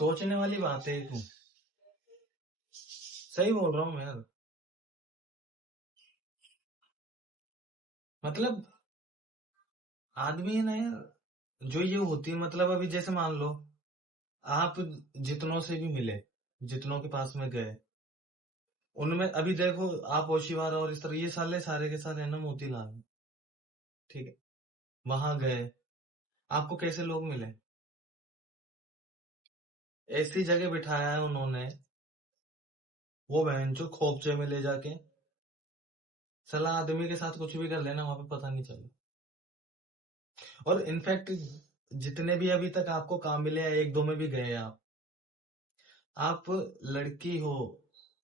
सोचने वाली बात है तू। सही बोल रहा हूँ मैं यार। मतलब आदमी है ना यार, जो ये होती है, मतलब अभी जैसे मान लो आप जितनों से भी मिले, जितनों के पास में गए, उनमें अभी देखो आप ओशिवारा और इस तरह ये सारे के सारे है ना मोतीलाल में, ठीक है, वहां गए, आपको कैसे लोग मिले? ऐसी जगह बिठाया है उन्होंने, वो बहन जो खोपचे में ले जाके, सलाह आदमी के साथ कुछ भी कर लेना वहां पे पता नहीं चले। और इनफैक्ट जितने भी अभी तक आपको काम मिले हैं, एक दो में भी गए आप लड़की हो,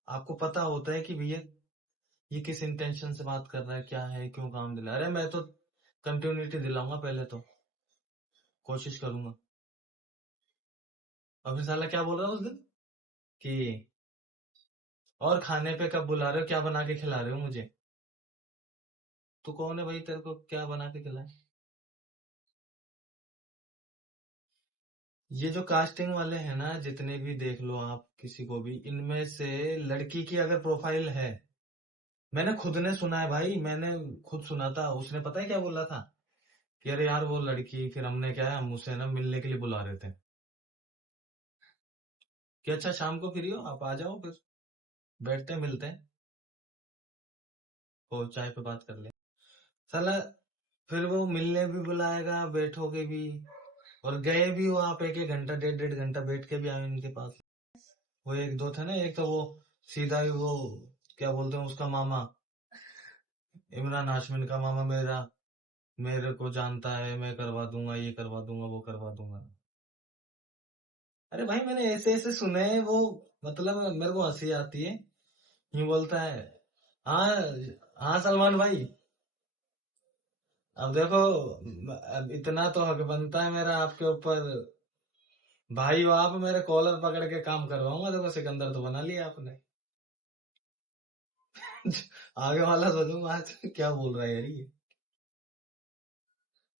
आपको पता होता है कि भैया ये किस इंटेंशन से बात कर रहा है, क्या है, क्यों काम दिला। अरे मैं तो कंटिन्यूटी दिलाऊंगा, पहले तो कोशिश करूंगा। और फिर साला क्या बोल रहा है उस दिन कि और खाने पे कब बुला रहे हो, क्या बना के खिला रहे हो मुझे? तू कौन है भाई, तेरे को क्या बना के खिलाए? ये जो कास्टिंग वाले हैं ना, जितने भी देख लो आप किसी को भी, इनमें से लड़की की अगर प्रोफाइल है, मैंने खुद ने सुना है भाई, मैंने खुद सुना था, उसने पता है क्या बोला था कि अरे यार वो लड़की, फिर हमने क्या है, हम उसे ना मिलने के लिए बुला रहे थे कि अच्छा शाम को फ्री हो आप आ जाओ, फिर बैठते हैं, मिलते हैं, और चाय पे बात कर ले। साला फिर वो मिलने भी बुलाएगा, बैठोगे भी, और गए भी हो आप, एक एक घंटा, डेढ़ डेढ़ घंटा बैठ के भी आए उनके पास। वो एक दो थे ना, एक तो वो सीधा ही वो क्या बोलते हैं उसका मामा, इमरान हाशमी का मामा, मेरे को जानता है, मैं करवा दूंगा, ये करवा दूंगा, वो करवा दूंगा। अरे भाई मैंने ऐसे ऐसे सुने हैं वो, मतलब मेरे को हंसी आती है। ये बोलता है हाँ, हाँ सलमान भाई, अब देखो, अब इतना तो हक बनता है मेरा आपके ऊपर, भाई हो आप, मेरे कॉलर पकड़ के काम करवाऊंगा, देखो सिकंदर तो बना लिया आपने। आगे वाला सोचूंगा आज क्या बोल रहा है यार ये।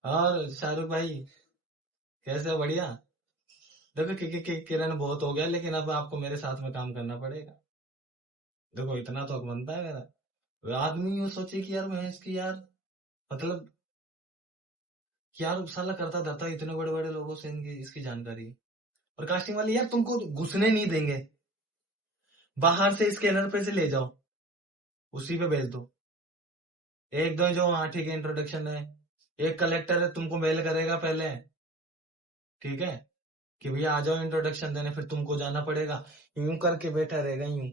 और शाहरुख भाई कैसे हो? बढ़िया। देखो किरण बहुत हो गया, लेकिन अब आपको मेरे साथ में काम करना पड़ेगा। देखो इतना तो हक बनता है मेरा। आदमी ये सोचे कि यार महेश की यार, मतलब कि यार साला करता धरता इतने बड़े बड़े लोगों से इनकी इसकी जानकारी है। और कास्टिंग वाले यार तुमको घुसने नहीं देंगे, बाहर से स्कैनर पे से ले जाओ, उसी पे भेज दो। एक दो जो हाँ ठीक है इंट्रोडक्शन है, एक कलेक्टर है तुमको मेल करेगा पहले, ठीक है, कि भैया आ जाओ इंट्रोडक्शन देने, फिर तुमको जाना पड़ेगा, यूं करके बैठा रहेगा यूं।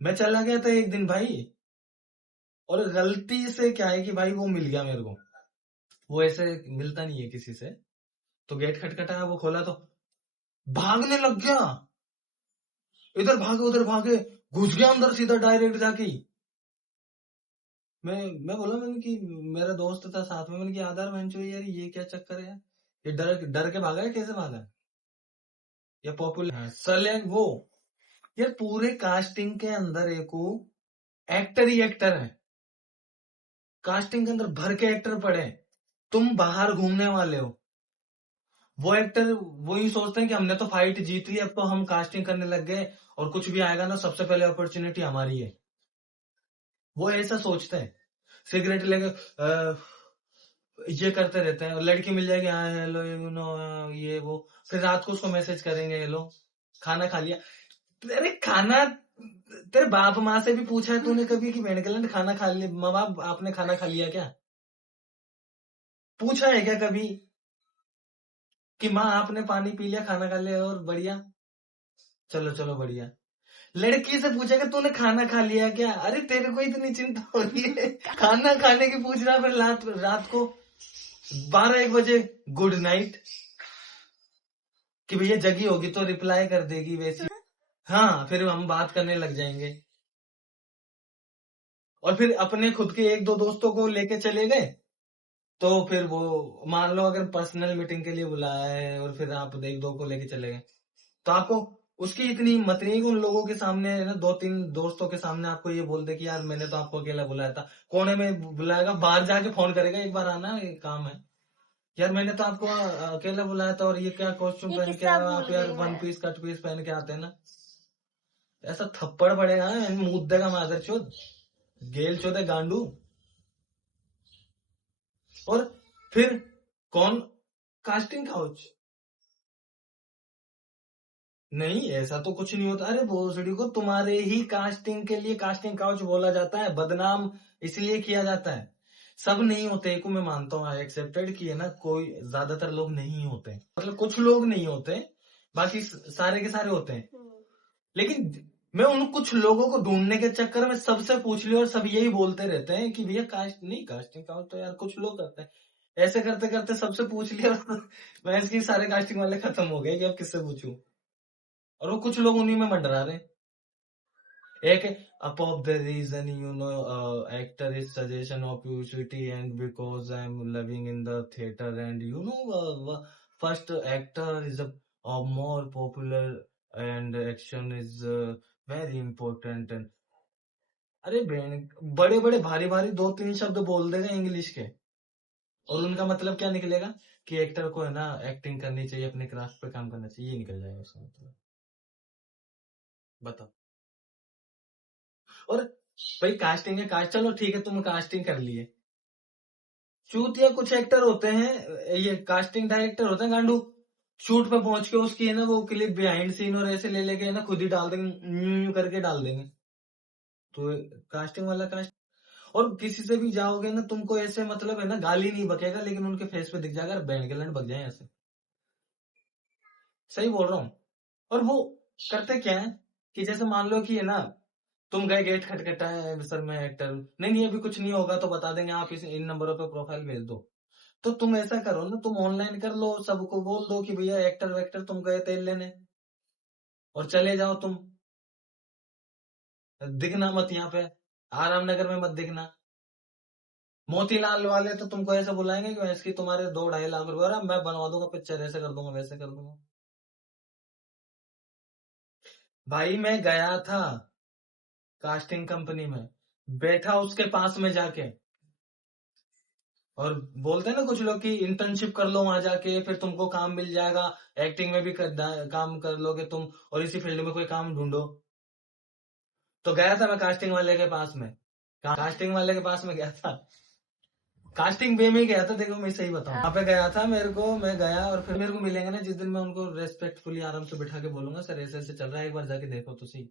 मैं चला गया था एक दिन भाई, और गलती से क्या है कि भाई वो मिल गया मेरे को, वो ऐसे मिलता नहीं है किसी से, तो गेट खटखटाया, वो खोला तो भागने लग गया, इधर भागे उधर भागे, घुस गया अंदर सीधा डायरेक्ट जाके। मैं बोला, मैंने कि मेरा दोस्त था साथ में, मैंने कि आधार बहन यार ये क्या चक्कर है यार, ये डर डर के भागा है, कैसे भागा है? या पॉपुलर सले वो, ये पूरे कास्टिंग के अंदर एक एक्टर ही एक्टर है, कास्टिंग के अंदर भर के एक्टर पड़े हैं। तुम बाहर घूमने वाले हो, वो एक्टर वो ही सोचते हैं कि हमने तो फाइट जीत ली, अब तो हम कास्टिंग करने लग गए, और कुछ भी आएगा ना सबसे पहले अपॉर्चुनिटी हमारी है, वो ऐसा सोचते हैं। सिगरेट लेके ये करते रहते हैं, और लड़की मिल जाएगी, हाँ हेलो यू नो, ये वो, फिर रात को उसको मैसेज करेंगे, हेलो खाना खा लिया। अरे खाना, तेरे बाप माँ से भी पूछा है तूने कभी कि मेडिकल खाना खा लिया, माँ बाप आपने खाना खा लिया क्या? पूछा है क्या कभी कि माँ आपने पानी पी लिया, खाना खा लिया और बढ़िया, चलो चलो बढ़िया। लड़की से पूछेगा तूने खाना खा लिया क्या? अरे तेरे को इतनी चिंता हो रही है खाना खाने की पूछ रहा, फिर रात रात को 12-1 बजे गुड नाइट, कि भैया जगी होगी तो रिप्लाई कर देगी वैसी। हाँ फिर हम बात करने लग जाएंगे, और फिर अपने खुद के एक दो दोस्तों को लेके चले गए, तो फिर वो मान लो अगर पर्सनल मीटिंग के लिए बुलाया है, और फिर आप एक दो को लेके चले गए, तो आपको उसकी इतनी हिम्मत नहीं है कि उन लोगों के सामने ना, दो तीन दोस्तों के सामने आपको ये बोल दे कि यार मैंने तो आपको अकेला बुलाया था। कोने में बुलाएगा, बाहर जाके फोन करेगा, एक बार आना, ये काम है। यार मैंने तो आपको अकेला बुलाया था, और ये क्या कॉस्ट्यूम ये पहन के किससे आए हो बोल आप रही यार? हूँ वन मैं? पीस कट पीस पहन के आते हैं ना, ऐसा थप्पड़ पड़ेगा ना, मुंह देगा मादर चोद, गेल चोद है गांडू। और फिर कौन? Casting couch? नहीं, ऐसा तो कुछ नहीं होता। अरे भोसड़ी को, तुम्हारे ही कास्टिंग के लिए कास्टिंग काउच बोला जाता है, बदनाम इसलिए किया जाता है। सब नहीं होते, एक को मैं मानता हूँ, आई एक्सेप्टेड कि है ना, कोई ज्यादातर लोग नहीं होते, मतलब कुछ लोग नहीं होते, बाकी सारे के सारे होते हैं। लेकिन मैं उन कुछ लोगों को ढूंढने के चक्कर में सबसे पूछ लिया, और सब यही बोलते रहते हैं कि भैया कास्ट नहीं, कास्टिंग काउच तो यार कुछ लोग करते हैं। ऐसे करते करते सबसे पूछ लिया मैं, इसकी सारे कास्टिंग वाले खत्म हो गए कि अब किससे पूछूं, और वो कुछ लोग उन्हीं में मंडरा रहे हैं। एक above the reason, actor is suggestion of beauty, and because I'm living in the theater, and first actor is a more popular, and action is very important, and अरे बहन, बड़े बड़े भारी भारी दो तीन शब्द बोल देगा इंग्लिश के, और उनका मतलब क्या निकलेगा कि एक्टर को है ना एक्टिंग करनी चाहिए, अपने क्राफ्ट पे काम करना चाहिए, ये निकल जाएगा उसका मतलब। बताओ। और भाई कास्टिंग है, कास्ट, चलो ठीक है, तुम कास्टिंग कर लिए। चूतिया कुछ एक्टर होते हैं, ये कास्टिंग डायरेक्टर होते हैं गांडू, शूट पे पहुंच के उसकी है ना वो क्लिप बिहाइंड सीन और ऐसे ले लेके है ना खुद ही डाल देंगे, करके डाल देंगे। तो कास्टिंग वाला कास्ट। और किसी से भी जाओगे ना, तुमको ऐसे मतलब है ना गाली नहीं बकेगा, लेकिन उनके फेस पे दिख जाएगा, बैंड के लैंड बक जाए ऐसे। सही बोल रहा हूँ। और वो करते क्या है कि जैसे मान लो कि है ना, तुम गए, गेट खटखटा है, सर मैं एक्टर हूँ, नहीं नहीं अभी कुछ नहीं होगा, तो बता देंगे, आप इन नंबरों पे प्रोफाइल भेज दो। तो तुम ऐसा करो ना, तुम ऑनलाइन कर लो, सबको बोल दो कि भैया एक्टर वेक्टर तुम गए तेल लेने, और चले जाओ तुम। दिखना मत यहाँ पे, आराम नगर में मत दिखना। मोतीलाल वाले तो तुमको ऐसे बुलाएंगे कि इसकी तुम्हारे 2-2.5 लाख रुपए, और मैं बनवा दूंगा पिक्चर, ऐसे कर दूंगा वैसे कर दूंगा। भाई मैं गया था कास्टिंग कंपनी में, बैठा उसके पास में जाके, और बोलते हैं ना कुछ लोग कि इंटर्नशिप कर लो वहां जाके, फिर तुमको काम मिल जाएगा, एक्टिंग में भी काम कर लोगे तुम, और इसी फील्ड में कोई काम ढूंढो। तो गया था मैं कास्टिंग वाले के पास में, कास्टिंग वाले के पास में गया था, कास्टिंग वे में ही गया था, देखो मैं सही बताऊं, वहां पे गया था, मैं गया, और फिर मेरे को मिलेंगे ना जिस दिन, मैं उनको रेस्पेक्टफुली आराम से बिठा के बोलूंगा, सर ऐसे ऐसे चल रहा है, एक बार जाके देखो तो सही।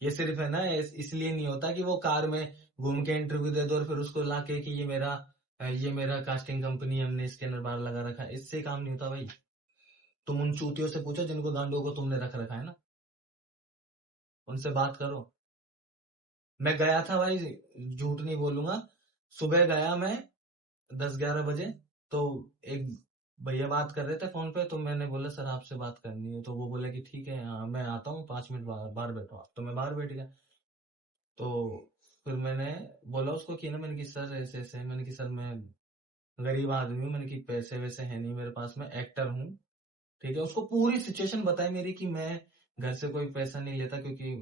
ये सिर्फ है ना इसलिए नहीं होता कि वो कार में घूम के इंटरव्यू दे दो, और फिर उसको लाके कि ये मेरा कास्टिंग कंपनी, हमने स्कैनर बाहर लगा रखा है, इससे काम नहीं होता भाई। तुम उन चूतियों से पूछो जिनको गांडों को तुमने रख रखा है ना, उनसे बात करो। मैं गया था भाई, झूठ नहीं बोलूंगा, सुबह गया मैं 10-11 बजे, तो एक भैया बात कर रहे थे फोन पे, तो मैंने बोला सर आपसे बात करनी है, तो वो बोला कि ठीक है, हाँ, मैं आता हूँ 5 मिनट बाहर बैठो आप, तो मैं बाहर बैठ गया। तो फिर मैंने बोला उसको कि ना, मैंने कि सर ऐसे ऐसे, मैंने कि सर मैं गरीब आदमी हूँ, मैंने कि पैसे वैसे है नहीं मेरे पास, मैं एक्टर हूँ, ठीक है। उसको पूरी सिचुएशन बताई मेरी कि मैं घर से कोई पैसा नहीं लेता, क्योंकि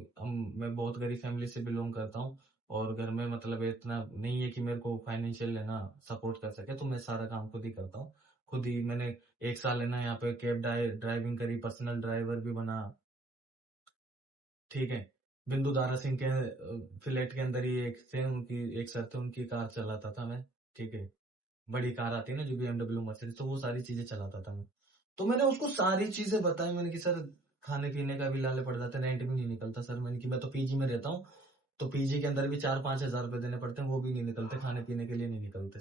मैं बहुत गरीब फैमिली से बिलोंग करता हूँ, और घर में मतलब इतना नहीं है कि मेरे को फाइनेंशियल है ना सपोर्ट कर सके, तो मैं सारा काम खुद ही करता हूँ। खुद ही मैंने 1 साल है ना यहाँ पे कैब ड्राइविंग करी, पर्सनल ड्राइवर भी बना, ठीक है। बिंदु दारा सिंह के फ्लैट के अंदर ही एक थे, उनकी एक सर थे, उनकी कार चलाता था मैं, ठीक है। बड़ी कार आती है ना जो BMW मर्सिडीज, तो वो सारी चीजें चलाता था मैं। तो मैंने उसको सारी चीजें बताई, मैंने कि सर खाने पीने का भी लाले पड़ जाते, रेंट भी नहीं निकलता सर, मैंने कि मैं तो पीजी में रहता हूँ, तो पीजी के अंदर भी 4-5 हजार रुपए देने पड़ते हैं, वो भी नहीं निकलते, खाने पीने के लिए नहीं निकलते।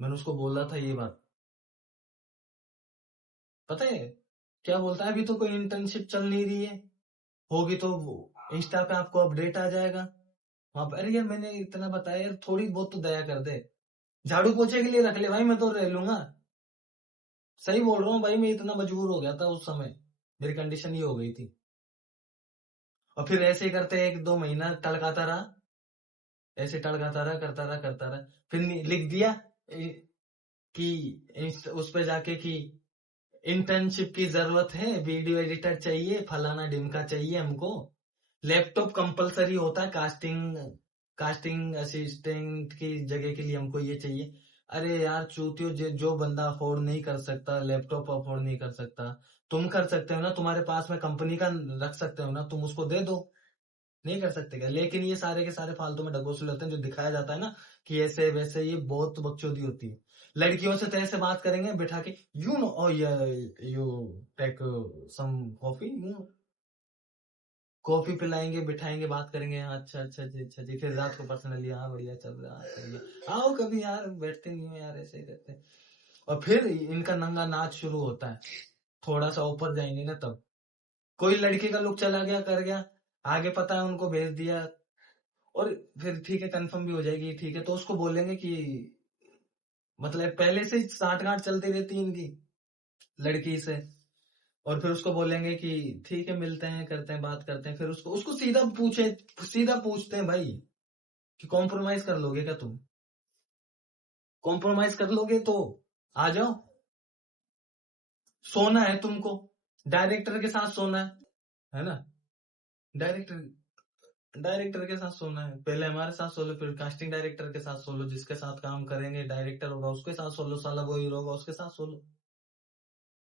मैंने उसको बोला था ये बात। पता है क्या बोलता है, अभी तो कोई इंटर्नशिप चल नहीं रही है, होगी तो इंस्टा पे आपको अपडेट आ जाएगा वहां पर। अरे यार मैंने इतना बताया यार, थोड़ी बहुत तो दया कर दे, झाड़ू पोछे के लिए रख ले भाई, मैं तो रह लूंगा। सही बोल रहा हूँ भाई, मैं इतना मजबूर हो गया था उस समय, मेरी कंडीशन ये हो गई थी। और फिर ऐसे ही करते 1-2 महीना टड़काता रहा, ऐसे टड़काता रहा, करता रहा, फिर लिख दिया कि उस पे जाके कि इंटर्नशिप की जरूरत है, वीडियो एडिटर चाहिए, फलाना ढिमका चाहिए हमको, लैपटॉप कंपलसरी होता है कास्टिंग कास्टिंग असिस्टेंट की जगह के लिए, हमको ये चाहिए। अरे यार चूतियो, जो बंदा अफोर्ड नहीं कर सकता, लैपटॉप अफोर्ड नहीं कर सकता, तुम कर सकते हो ना, तुम्हारे पास में कंपनी का रख सकते हो ना, तुम उसको दे दो। नहीं कर सकते क्या? लेकिन ये सारे के सारे फालतू में ढकोसले होते हैं, जो दिखाया जाता है ना कि ऐसे वैसे, ये बहुत बकचोदी होती है। लड़कियों से तो ऐसे बात करेंगे बिठा के, you know you take some coffee, you coffee पिलाएंगे, बिठाएंगे, बात करेंगे, हाँ अच्छा अच्छा जी, अच्छा जी, फिर रात को पर्सनली, हाँ बढ़िया चल रहा है, सही है, आओ कभी यार, बैठते नहीं हो यार, ऐसे ही रहते हैं। और फिर इनका नंगा नाच शुरू होता है, थोड़ा सा ऊपर जाएंगे ना तब, कोई लड़के का लुक चला गया, कर गया, आगे पता है उनको, भेज दिया, और फिर ठीक है, कंफर्म भी हो जाएगी, ठीक है, तो उसको बोलेंगे कि मतलब पहले से साठ गांठ चलती रहती है इनकी लड़की से, और फिर उसको बोलेंगे कि ठीक है, मिलते हैं, करते हैं, बात करते हैं, फिर उसको उसको सीधा पूछते हैं भाई कि कॉम्प्रोमाइज कर लोगे क्या तुम? कॉम्प्रोमाइज कर लोगे तो आ जाओ, सोना है तुमको, डायरेक्टर के साथ सोना है ना? डायरेक्टर डायरेक्टर के साथ सोना है, पहले हमारे साथ सोलो, फिर कास्टिंग डायरेक्टर के साथ सोलो, जिसके साथ काम करेंगे डायरेक्टर होगा उसके साथ सोलो, साला वो हीरो होगा उसके साथ सोलो।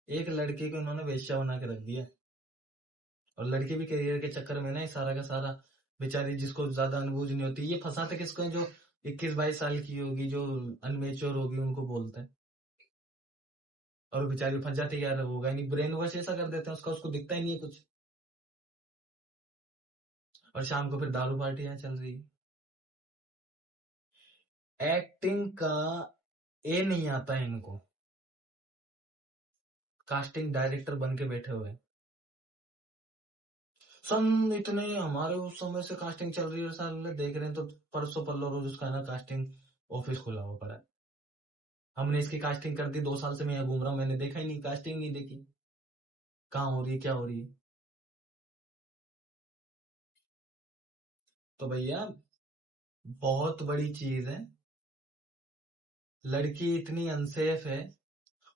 एक लड़के को इन्होंने वेश्या बना के रख दिया, और लड़की भी करियर के चक्कर में ना, ये सारा का सारा, बेचारी जिसको ज्यादा अनुभूति नहीं होती, ये फंसाते किसको है? जो 21-22 साल की होगी, जो अनमेच्योर होगी, उनको बोलते हैं, और वो बेचारी फंस जाती है, यार होगा ही नहीं, ब्रेन वॉश ऐसा कर देते हैं उसका, उसको दिखता ही नहीं है कुछ, और शाम को फिर दारू पार्टियां चल रही है। एक्टिंग का ए नहीं आता है इनको, कास्टिंग डायरेक्टर बन के बैठे हुए हैं। सन इतने हमारे उस समय से कास्टिंग चल रही है, साल देख रहे हैं तो परसों पल्लो रोज उसका है ना कास्टिंग ऑफिस खुला हुआ पड़ा है। हमने इसकी कास्टिंग कर दी, 2 साल से मैं यहाँ घूम रहा हूँ, मैंने देखा ही नहीं, कास्टिंग नहीं देखी, कहाँ हो रही है, क्या हो रही है। तो भैया बहुत बड़ी चीज है, लड़की इतनी अनसेफ है,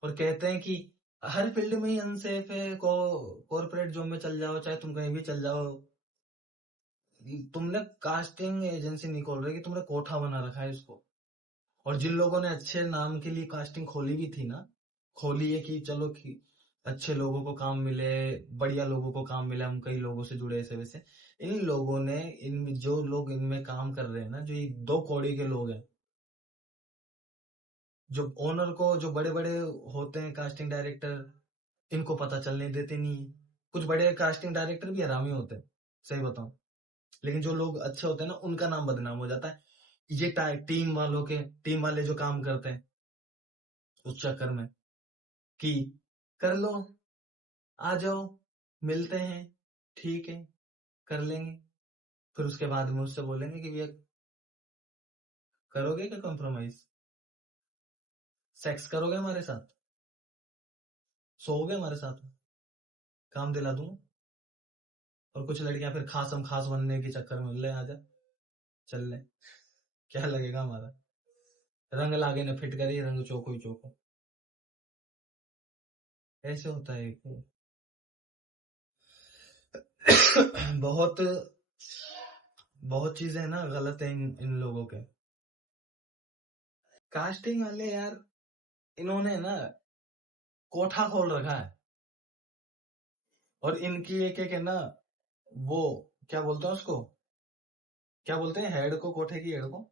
और कहते हैं कि हर फील्ड में ही अनसेफ है, कॉर्पोरेट जॉब में चल जाओ, चाहे तुम कहीं भी चल जाओ, तुमने कास्टिंग एजेंसी नहीं खोल रही, कि तुमने कोठा बना रखा है इसको। और जिन लोगों ने अच्छे नाम के लिए कास्टिंग खोली भी थी ना, खोली है कि चलो कि अच्छे लोगों को काम मिले, बढ़िया लोगों को काम मिले, हम कई लोगों से जुड़े ऐसे वैसे, इन लोगों ने, इन जो लोग इनमें काम कर रहे हैं ना, जो ये 2 कौड़ी के लोग हैं, जो ओनर को, जो बड़े बड़े होते हैं कास्टिंग डायरेक्टर, इनको पता चलने देते नहीं है। कुछ बड़े कास्टिंग डायरेक्टर भी हरामी होते हैं, सही बताऊं, लेकिन जो लोग अच्छे होते हैं ना, उनका नाम बदनाम हो जाता है, ये टीम वाले जो काम करते हैं उस चक्कर में, कि कर लो, आ जाओ, मिलते हैं, ठीक है, कर लेंगे, फिर उसके बाद में उससे बोलेंगे कि भैया करोगे क्या कॉम्प्रोमाइज, सेक्स करोगे हमारे साथ, सोओगे हमारे साथ, काम दिला दूंगा। और कुछ लड़कियां फिर खासम खास बनने के चक्कर में, ले आजा, चल ले, क्या लगेगा हमारा, रंग लागे न फिट करी, रंग चोको ही चोको, ऐसे होता है बहुत बहुत चीजें है ना गलत है इन लोगों के, कास्टिंग वाले यार, इन्होंने ना कोठा खोल रखा है, और इनकी एक एक है ना, वो क्या बोलते हैं उसको, क्या बोलते हैं हेड को, कोठे की हेड को,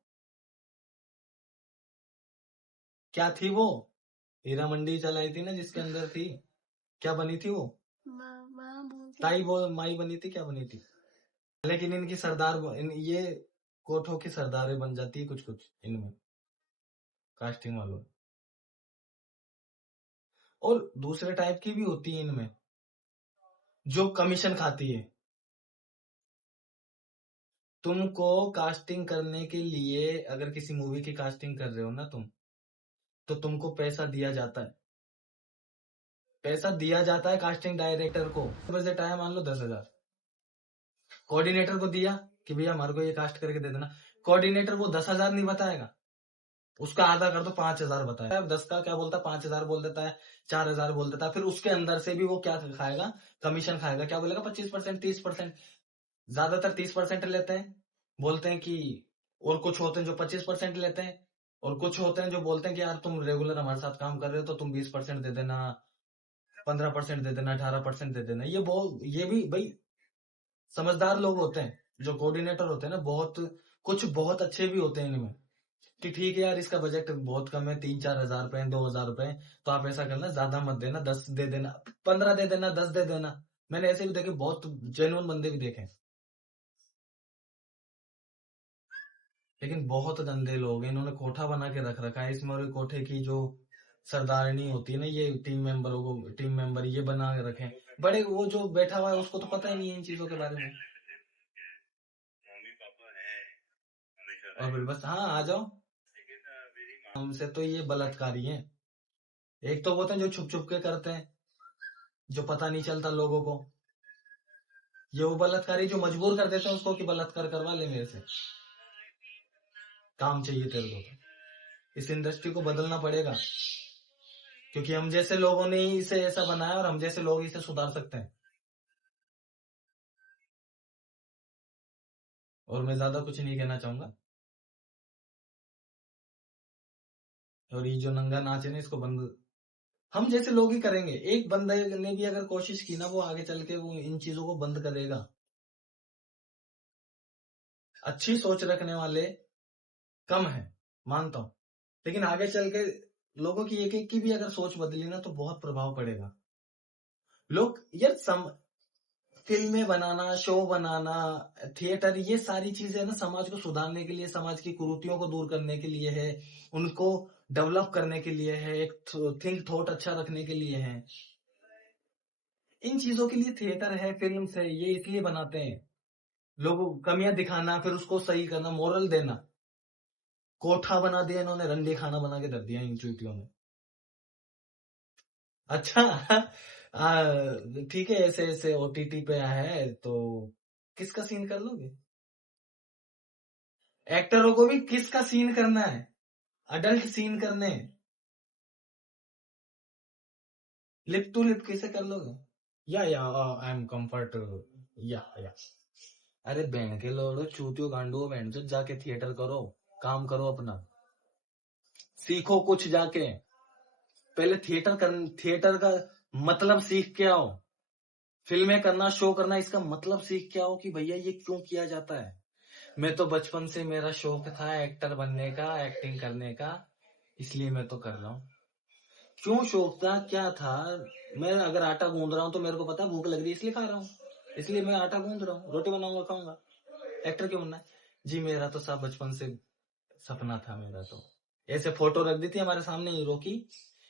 क्या थी वो, हीरा मंडी चलाई थी ना जिसके अंदर थी, क्या बनी थी वो, ताई वो माई बनी थी, क्या बनी थी, लेकिन इनकी ये कोठों की सरदारें बन जाती है कुछ कुछ इनमें, कास्टिंग वालों, और दूसरे टाइप की भी होती है इनमें, जो कमीशन खाती है। तुमको कास्टिंग करने के लिए, अगर किसी मूवी की कास्टिंग कर रहे हो ना तुम, तो तुमको पैसा दिया जाता है, पैसा दिया जाता है कास्टिंग डायरेक्टर को, बजट आया मान लो 10,000, कोऑर्डिनेटर को दिया कि भैया हमारे को ये कास्ट करके दे देना, कोऑर्डिनेटर वो 10,000 नहीं बताएगा, उसका आधा कर दो, 5,000 बताया, 10 का क्या बोलता है, 5,000 बोल देता है, 4,000 बोल देता है, फिर उसके अंदर से भी वो क्या खाएगा, कमीशन खाएगा, क्या बोलेगा, 25%, 30%, ज्यादातर 30% लेते हैं, बोलते हैं कि, और कुछ होते हैं जो 25% लेते हैं, और कुछ होते हैं जो बोलते हैं कि यार तुम रेगुलर हमारे साथ काम कर रहे हो तो तुम 20% दे देना, 15% दे देना, 18% दे देना। ये भी भाई समझदार लोग होते हैं, जो कोऑर्डिनेटर होते हैं ना, कुछ बहुत अच्छे भी होते हैं इनमें, कि ठीक है यार इसका बजट बहुत कम है, 3-4 हजार रुपए, 2 हजार रुपए, तो आप ऐसा करना, ज्यादा मत देना, 10 दे देना, 15 दे देना, 10 दे देना। मैंने ऐसे भी देखे, बहुत जेन्युइन बंदे भी देखे। लेकिन बहुत गंदे लोग हैं, इन्होंने कोठा बना के रख रखा है इसमें, और ये कोठे की जो सरदारनी होती है ना, ये टीम मेंबर ये बना के रखे हैं। बड़े वो जो बैठा हुआ है उसको तो पता ही नहीं है इन चीजों के बारे में। और फिर बस, हाँ आ जाओ, हमसे तो ये बलात्कारी हैं। एक तो होते हैं जो छुप छुप के करते हैं, जो पता नहीं चलता लोगों को। ये वो बलात्कारी जो मजबूर कर देते हैं उसको कि बलात्कार करवा ले मेरे से, काम चाहिए तेरे को। इस इंडस्ट्री को बदलना पड़ेगा, क्योंकि हम जैसे लोगों ने ही इसे ऐसा बनाया, और हम जैसे लोग इसे सुधार सकते हैं। और मैं ज्यादा कुछ नहीं कहना चाहूंगा। और ये जो नंगा नाच है ना, इसको बंद हम जैसे लोग ही करेंगे। एक बंदे ने भी अगर कोशिश की ना, वो आगे चल के वो इन चीजों को बंद करेगा। अच्छी सोच रखने वाले कम है, मानता हूं, लेकिन आगे चल के लोगों की एक एक की भी अगर सोच बदली ना, तो बहुत प्रभाव पड़ेगा। लोग यार फिल्में बनाना, शो बनाना, थिएटर, ये सारी चीजें ना समाज को सुधारने के लिए, समाज की कुरीतियों को दूर करने के लिए है, उनको डेवलप करने के लिए है, एक थिंक थॉट अच्छा रखने के लिए है। इन चीजों के लिए थिएटर है, फिल्म है, ये इसलिए बनाते हैं। लोगों को कमियां दिखाना, फिर उसको सही करना, मोरल देना। कोठा बना दिया इन्होंने, रंडी खाना बना के धर दिया इन चूतियों ने। अच्छा ठीक है, ऐसे ऐसे ओटीटी पे है तो किसका सीन कर लोगे? एक्टरों को भी किसका सीन करना है? अडल्ट सीन करने, लिप टू लिप कैसे कर लोगे? या आई एम कंफर्ट, या अरे बहन के लोड़ो, चूतियो गांडू बहन जो, जाके थिएटर करो, काम करो अपना, सीखो कुछ जाके। पहले थिएटर का मतलब सीख के आओ। फिल्में करना, शो करना, इसका मतलब सीख के आओ कि भैया ये क्यों किया जाता है। मैं तो बचपन से मेरा शौक था एक्टर बनने का, एक्टिंग करने का, इसलिए मैं तो कर रहा हूँ। क्यों शौक था, क्या था? मैं अगर आटा गूंद रहा हूँ तो मेरे को पता है भूख लग रही है, इसलिए खा रहा हूँ, इसलिए मैं आटा गूंद रहा हूँ, रोटी बनाऊंगा खाऊंगा। एक्टर क्यों बनना है? जी मेरा तो सब बचपन से सपना था मेरा तो। ऐसे फोटो रख दी थी हमारे सामने हीरो की,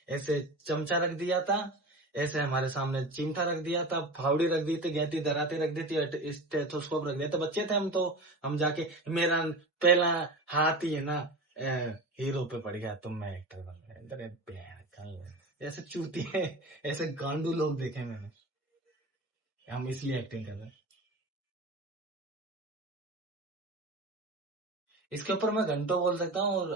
ऐसे चमचा रख दिया था, ऐसे हमारे सामने चिमटा रख दिया था, फावड़ी रख दी थी, गैती दराती रख दी थी, स्टेथोस्कोप रख दिया था। बच्चे थे हम तो, हम जाके, मेरा पहला हाथ ही है ना हीरो पे पड़ गया, तुम मैं एक्टर बन गया। अरे ऐसे चूती है, ऐसे गांडू लोग देखे मैंने। हम इसलिए एक्टिंग कर रहे हैं। इसके ऊपर मैं घंटों बोल सकता हूँ। और